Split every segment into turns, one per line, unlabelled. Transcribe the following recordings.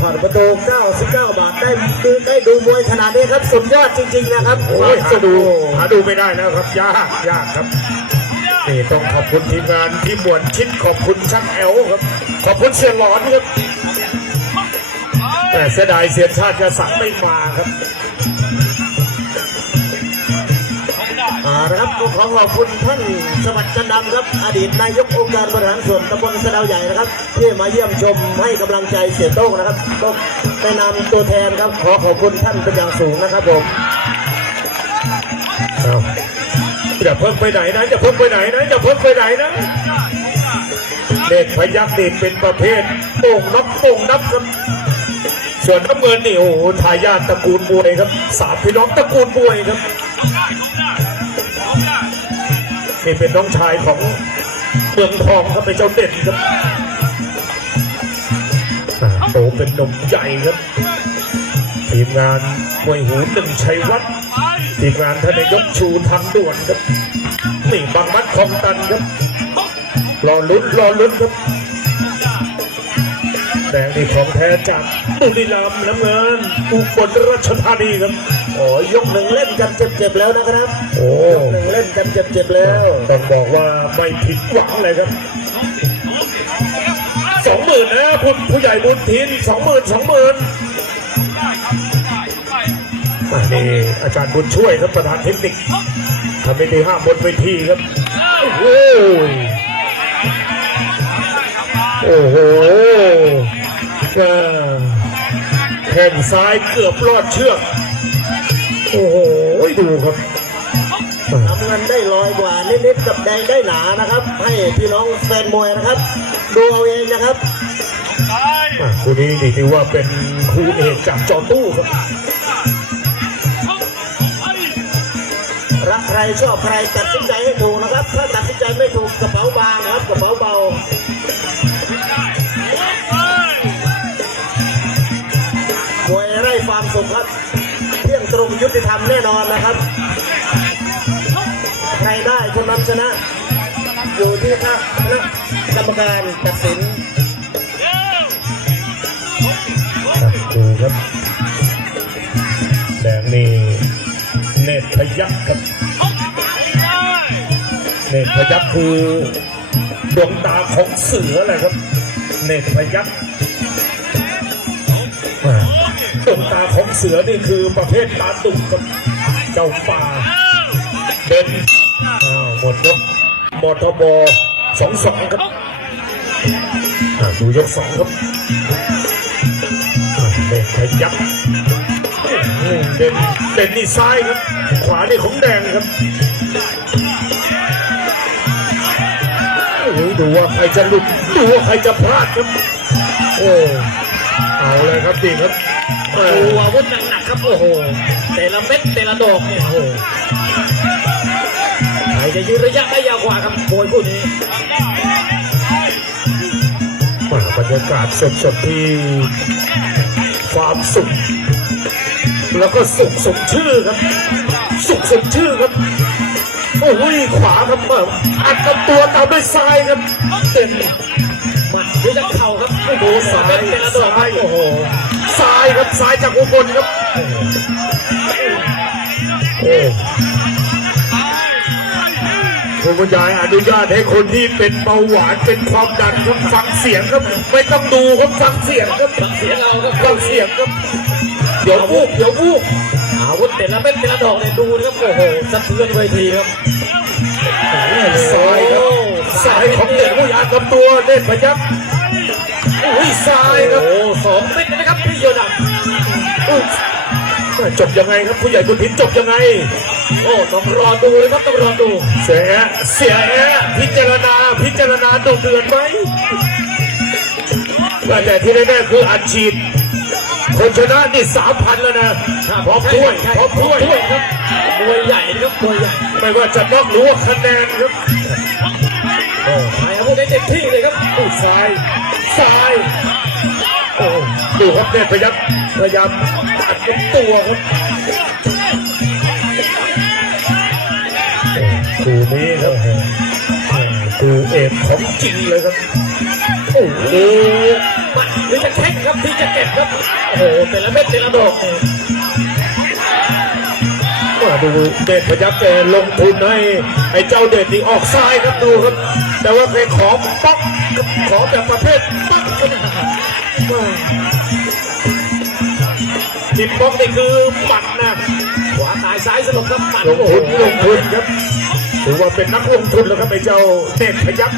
ผ่านประตู 99 บาท ได้ดูได้ดูมวยขนาดนี้ครับ สุดยอดจริง ๆ นะครับ
โอ้ยหาดูหาดูไม่ได้แล้วครับ ยากยากครับนี่ต้องขอบคุณทีมงานที่มวนชิดขอบคุณช่างแอลครับ ขอบคุณเสียหลอนครับ แต่เสียดายเสียชาติจะสั่งไม่มาครับ
อ่า นะครับก็ขอขอบคุณท่านสวัสดิ์จันดำครับ อดีตนายกองค์การบริหารส่วนตำบลสะดาวใหญ่นะครับ ที่มาเยี่ยมชมให้กำลังใจเสียโต้งนะครับ ก็ในนามตัวแทนครับ ขอขอบคุณท่านเป็นอย่างสูงนะครับผม
อย่าเพิ่งไปไหนนะอย่าเพิ่งไปไหนนะอย่าเพิ่งไปไหนนะเด็กพยักษ์นี่เป็นประเภทโป่งนับโป่งนับครับส่วนน้ำเงินนี่โอ้โหทายาทตระกูลบวยครับสามพี่น้องตระกูลบวยครับ นี่เป็นน้องชายของเมืองทองครับเป็นเจ้าเด่นครับอ่าโตเป็นหนุ่มใหญ่ครับ ทีมงานมวยหูหนึ่งชัยวัฒน์ทีมงานท่านนายกชูทางด่วนครับนี่บางมัดคลองตันครับรอลุ้นรอลุ้นครับ แดงนี่ของแท้จากบุรีรัมย์น้ำเงินอุบลราชธานีครับ
โอ้ยกหนึ่งเล่นกันเจ็บๆแล้วนะครับ
โอ้
ยกหนึ่งเล่นกันเจ็บๆแล้ว
ต้องบอกว่าไม่ผิดหวังเลยครับสองหมื่นนะผู้ผู้ใหญ่บุญทินสองหมื่นสองหมื่นนี่อาจารย์บุญช่วยครับประธานเทคนิคทำให้ที่ห้าบนเวทีครับ โอ้โหโอ้โหอ่า แข้งซ้ายเกือบรอดเชือก โอ้โหดูครับ
น้ำเงินได้ลอยกว่านิดๆกับแดงได้หนานะครับ ให้พี่น้องแฟนมวยนะครับ ดูเอาเองนะครับ
อะคู่นี้นี่ถือว่าเป็นคู่เอกจากจอตู้ครับ
รักใครชอบใครตัดสินใจให้ถูกนะครับ ถ้าตัดสินใจไม่ถูกกระเป๋าบางนะครับกระเป๋าเบา รงยุติธรรมแน่นอนนะครับ ใครได้คนนั้นชนะ อยู่ที่คณะกรรมการตัดสิน
ดูครับแดงนี่เนตรพยักษ์ครับเนตรพยักษ์คือดวงตาของเสือแหละครับ เนตรพยัก เสือนี่คือประเภทตาตุ่มครับเจ้าป่าเบนอ้าวหมดยกมทบสองสองครับดูยกสองครับอ่นตรพยักษ์อืมเด่นเด่นนี่ซ้ายครับ ขวานี่ของแดงครับดูว่าใครจะหลุดดูว่าใครจะพลาดครับ โอ้เอาเลยครับดีครับ
ดู
อ
อาวุธหนักๆครับโอ้โหแต่ละเม็ดแต่ละดอกเนี่ยโอ้โหใครจะยืนระยะได้ยาวกว่าครับมวยคู่นี้
มาบรรยากาศสดๆที่ความสุข แล้วก็สุขสมชื่อครับ สุขสมชื่อครับโอ้โหขวาครับเอออัดกับตัวตามด้วยซ้ายครับเต็ม
หมัดหรือจะเข่าครับโอ้โหสาม
ซ้า
เม็
ย
ดแต่ละดอก
ซ้ายโอ้โห ซ้ายครับซ้ายจากอุบลครับโอ้คุณผู้ชายอนุญาตให้คนที่เป็นเบาหวานเป็นความดันครับฟังเสียงครับ ไม่ต้องดูครับฟังเสียงครับ
เสียงเราครับ
ฟังเสียงครับ เดี๋ยววูบเดี๋ยววูบ
อาวุธแต่ละเม็ดแต่ละดอกเนี่ยดูนะครับโอ้โหสะเทือนเวทีครับ
ซ้ายครับซ้ายของเด็กผู้ใหญ่กับตัวเล่นพยับอุ้ยซ้ายครับ
โอ้สองเม็ดนะครับ
จบยังไงครับผู้ใหญ่บุญทินจบยังไง
โอ้ต้องรอดูนะครับต้องรอดู
เสียแอะเสียแอะพิจารณาพิจารณาดุเดือดไหมแต่ที่แน่ๆคืออัดฉีดคนชนะนี่สามพันแล้วนะพร้อมถ้วยพร้อมถ้วย
ถ้วยครับมวยใหญ่นะครับมวยใหญ่
ไม่ว่าจะน็อกหรือว่าคะแนนครับโอ้
ใช้อาวุธได้เต็มที่เลยครับ
ดูซ้ายซ้ายโอ้ ดูครับเนตรพยับพยายามอัดเป็นตัวครับโอ้คู่นี้ครับโอ้คู่เอกของจริงเลยครับโอ้โห
หมัดหรือจะแข่งครับที่จะเก็บครับโอ้โหแต่ละเม็ดแต่ละดอกนี่
มาดูเดชพยักแกลงทุนให้ไอ้เจ้าเดชนี่ออกซ้ายครับดูครับ แต่ว่าแกขอป๊อกขอแบบประเภทป๊อก จิบป๊อกนี่คือหมัดนะ
ขวาตายซ้ายสลบครับปัด
ลงทุนลงทุนครับถือว่าเป็นนักลงทุนแล้วครับไอ้เจ้าเดชพยัก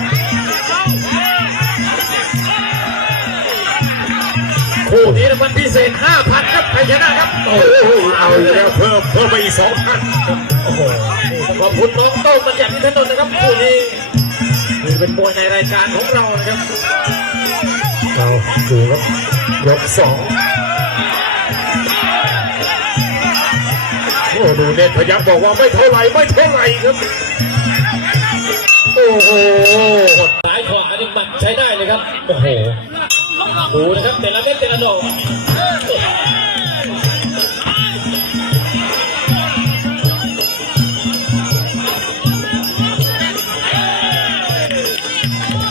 คู่นี้รางวัลพิเศษ 5,000 ครับใครชนะครับ โอ้
โอ้
โห
โหเอาอีกแล้วเพิ่มเพิ่มไปอีกสองพัน
โอ้โหนี่ต้องขอบคุณน้องโต้งมาจากนิทานนท์นะครับคู่นี้นี่เป็นมวยในรายการของเรานะครับ
เอาดูครับยกสองโอ้ดูเดชพยักบอกว่าไม่เท่าไหรไม่เท่าไหรครับ โอ้โห
หลายของอันนี้หมัดใช้ได้เลยครับ โอ้โหดูนะครับแต่ละเม็ดแต่ละดอก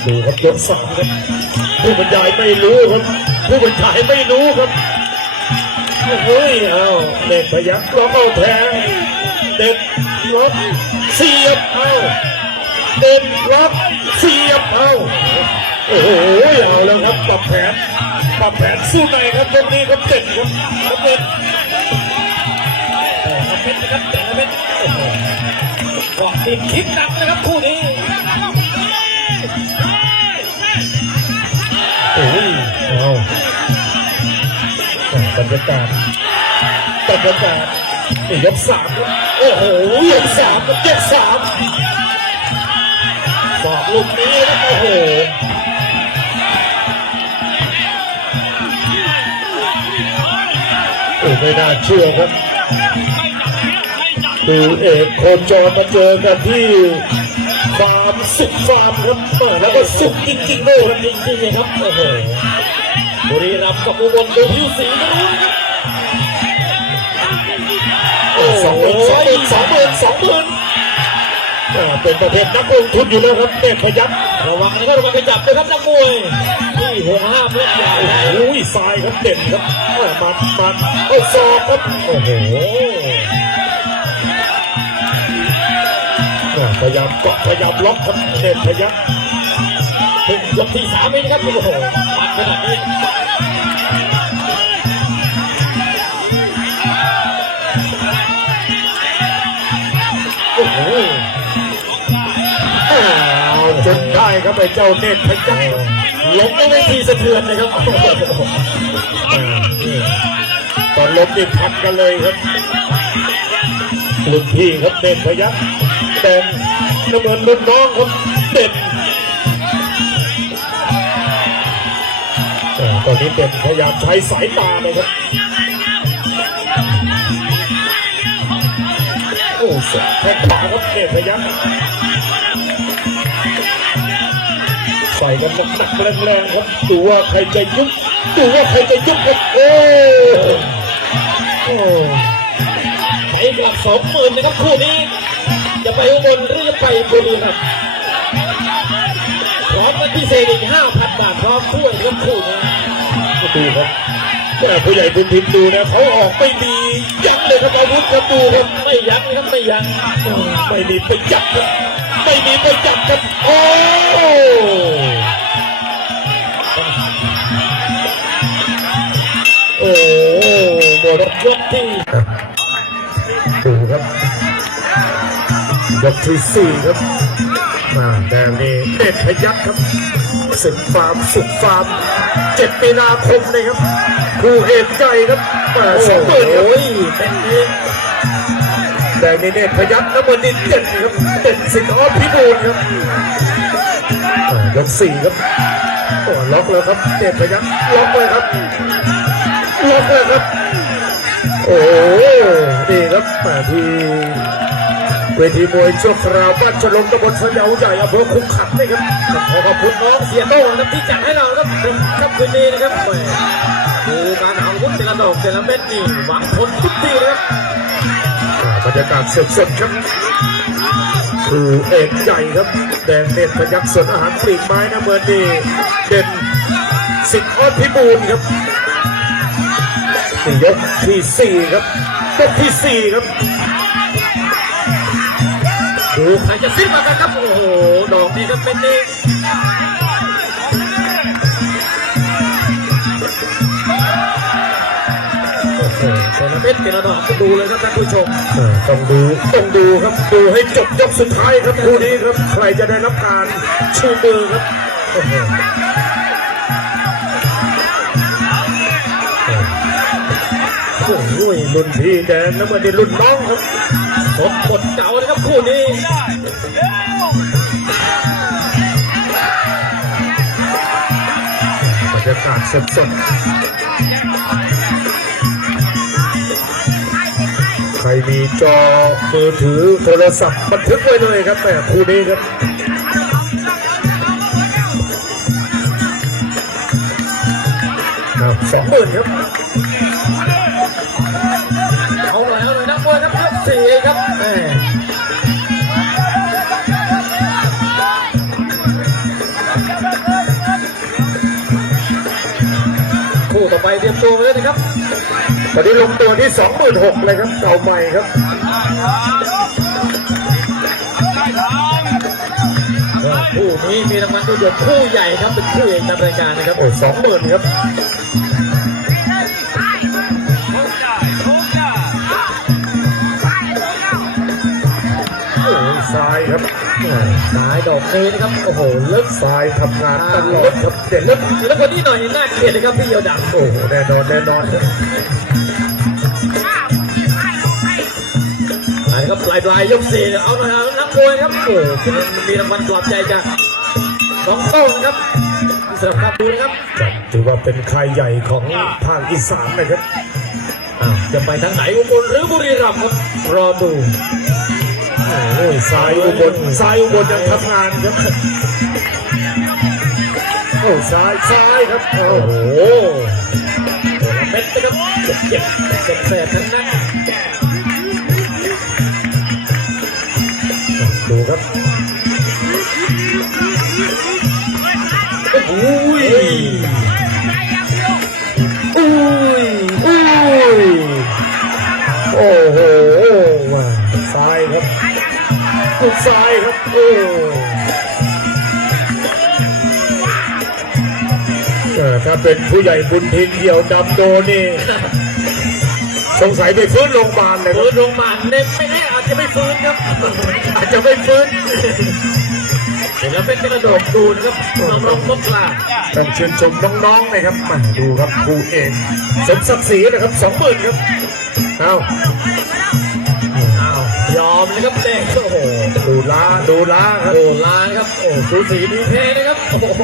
ดูครับยกสองครับ ผู้บรรยายไม่รู้ครับผู้บรรยายไม่รู้ครับโอ้โหเอาเด็กพยักล็อกเอาแทงเด็กล็อกเสียบเอาเด็กล็อกเสียบเอาโอ้โหเอาแล้วครับปรับแผนปรับแผนสู้ในครับตรงนี้ครับเด็ดครับครับเด็ด
เม็ดนะครับแต่ละเม็ดโอ้โหเกาะติดคลิปดังนะครับคู่นี้
รรยากาศบรรยากาศยกสามโอ้โหยกสามยกสามบอกลูกนี้ครับโอ้โหโอ้ไม่น่าเชื่อครับดูเอกโคจรมาเจอกันที่ฟาร์มสุดฟาร์มครับเปิดแล้วก็สุดจริงๆด้วย
จริงๆครับโอ้โห บุรีรัมย์กับอุบลดูผิวสีไม่รู้นะครับ
สองหมื่นสองหมื่นสองหมื่นสองหมื่นเป็นประเภทนักลงทุนอยู่แล้วครับเทพพยัคฆ์
ระวังนะครับระวังไปจับด้วยครับนักมวยนี่หัวห้ามเล่นใหญ่นะ
โอ้ยทรายครับเด่นครับอ่ามามาเอาซอกครับโอ้โหพยายามเกาะพยายามล็อกครับเทพพยัคฆ์
ถึงยกที่สามเองนะครับโอ้โหปัดขนาดนี้
โอ้โหจนได้ครับไอ้เจ้าเนตรพยัคฆ์
ล้มในเวทีสะเทือนนะครับโอ้โห
อ่านี่ตอนล้มนี่พันกันเลยครับรุ่นพี่ครับเด่นพยัคฆ์แต่น้ำเงินรุ่นน้องครับเด่น อนนี้เด่นพยายามใช้สายตาเลยครับโอ้สียแข้งขวาครับเด่นพยัคฆ์ใส่กันหนักแรงๆครับดูว่าใครจะยุบดูว่าใครจะยุบครับโอ้โอ้
ไปกลับสองหมื่นนะครับคู่นี้ จะไปอุบลหรือจะไปบุรีรัมย์พร้อมกันพิเศษอีกห้าพันบาทพร้อมถ้วยนะครับคู่นี้
ดูครับแต่ผู้ใหญ่บุญทินดูนะเขาออกไม่มียั้งเลยครับอาวุธครับดูครับ
ไม่ยั้งนะครับไม่ยั้ง
ไม่มีไปจับครับไม่มีไปจับครับโอ้โอ้หมด
ยกที่
ดูครับยกที่สี่ครับมาแดงนี่เด็ด พยักครับศึกฟาร์มสุกฟาร์มเจ็ดมีนาคมเลยครับคู่เอกใจครับมาสองหมื่นครับ
โอ้ยเป็นเอง
แดงนี่เด็ดพยักน้ำมันนี่เด็ดครับเด็ดสิงห์ออพิบูลครับอ่ายกสี่ครับโอ้ล็อกแล้วครับเด็ดพยักล็อกเลยครับล็อกเลยครับ โอ้โหนี่ครับมาที่เวทีมวยชั่วคราวบ้านฉลองตำบลสะเยาใหญ่อำเภอคุกขัดนี่ครับ
ขอขอบคุณน้องเสียโต้งนะที่จัดให้เราครับครับคืนนี้นะครับแหมดูการเอาวุธแต่ละดอกแต่ละเม็ดนี่หวังผลทุกทีนะครับ
บรรยากาศสดๆครับคือเอกใหญ่ครับ แดงเด่นพยักสวนอาหารปลีกไม้นะเมือนนี่เด่นสิทธิ์ออดพิบูลครับยกที่สี่ครับยกที่สี่ครับ
ดูใครจะซิ้มากันครับ โอ้โห ดอกนี้ก็เป็นนี่โอ้โหแต่ละเม็ดแต่ละดอกก็ดูเลยครับท่านผู้ชม
เออต้องดูต้องดูครับดูให้จบยกสุดท้ายครับคู่นี้ครับ ใครจะได้รับการชูมือครับโอ้โหโอ้โหรุ่นพี่แดงแล้วมันนี่รุ่นน้องครับ
สดบทเก่านะครับคู่นี้
รยากาศสดๆ ใครมีจอมือถือโทรศัพท์บันทึกไว้เลยครับแต่คู่นี้ครับสองหมื่นครับ
เอาแล้วเลยนักมวยครับสี่ครับ ไปเตรียมตัวเลยนะครับ
ตอนนี้ลงตัวที่สองหมื่นหกเลยครับเก่าใหม่ครับ
คู่นี้มีรางวัลตัวเดือดคู่ใหญ่ครับเป็นคู่เอกนำรายการนะครับ
โอ้สองหมื่นครับโอ้ซ้ายครับ
สายดอกนี้นะครับ โอ้โหเลิก
ซ้ายทำงานตลอดครับเด็ด
แล้วแล้วคนนี้หน่อยน่าเกลียดเลยครับพี่เยียวดัง
โอ้โหแน่นอนแน่นอนครับ
ไหนครับปลายปลายยกสี่เอาหน่อยเอานักมวยครับโอ้โหมีรางวัลปลอบใจจากน้องโต้งนะครับสำหรับการดูนะครับ
ถือว่าเป็นใครใหญ่ของภาคอีสานนะครับ
อ้าวจะไปทางไหนอุบลหรือบุรีรัมย์ครับรอดู
โอ้ยซ้ายอุบลซ้ายอุบลยังทำงานครับโอ้ซ้ายซ้ายครับโอ้
โหเม็ดนะครับเจ็บเจ็บแสบทั้งนั้น
ดูครับ ซ้ายครับ โอ้เออถ้าเป็นผู้ใหญ่บุญทินเดี่ยวดำโดนี่ สงสัยไปฟื้นโรงพยาบาลเลยค
ฟื้
รับ
นลงมาเน็บไม่แน่อาจจะไม่ฟื้นครับ
อาจจะไม่ฟื้น
เห็นแล้วเป็นกระโดดดูนะครับน้องๆมกลา
ต้องชื่นชมน้องๆนะครับมาดูครับครูเอกสมศักดิ์ศรีนะครับสองหมื่นครับ เอา
อ้าว ยอมนะครับเด็กโอ้โห
ดูล้าดูล้าครับ
โอ้ลานครับโอ้สูสีดีเพนะครับโอ้โห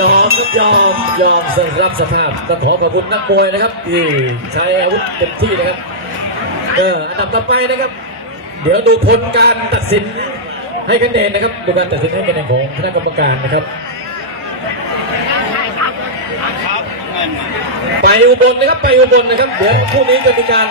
ยอมครับยอมยอมสำรับสภาพต้องขอขอบคุณนักมวยนะครับที่ใช้อาวุธเต็มที่นะครับเอออันดับต่อไปนะครับ เดี๋ยวดูผลการตัดสินให้คะแนนนะครับ ดูการตัดสินให้คะแนนของคณะกรรมการนะครับไปอุบลนะครับไปอุบลนะครับ เดี๋ยวคู่นี้จะมีการ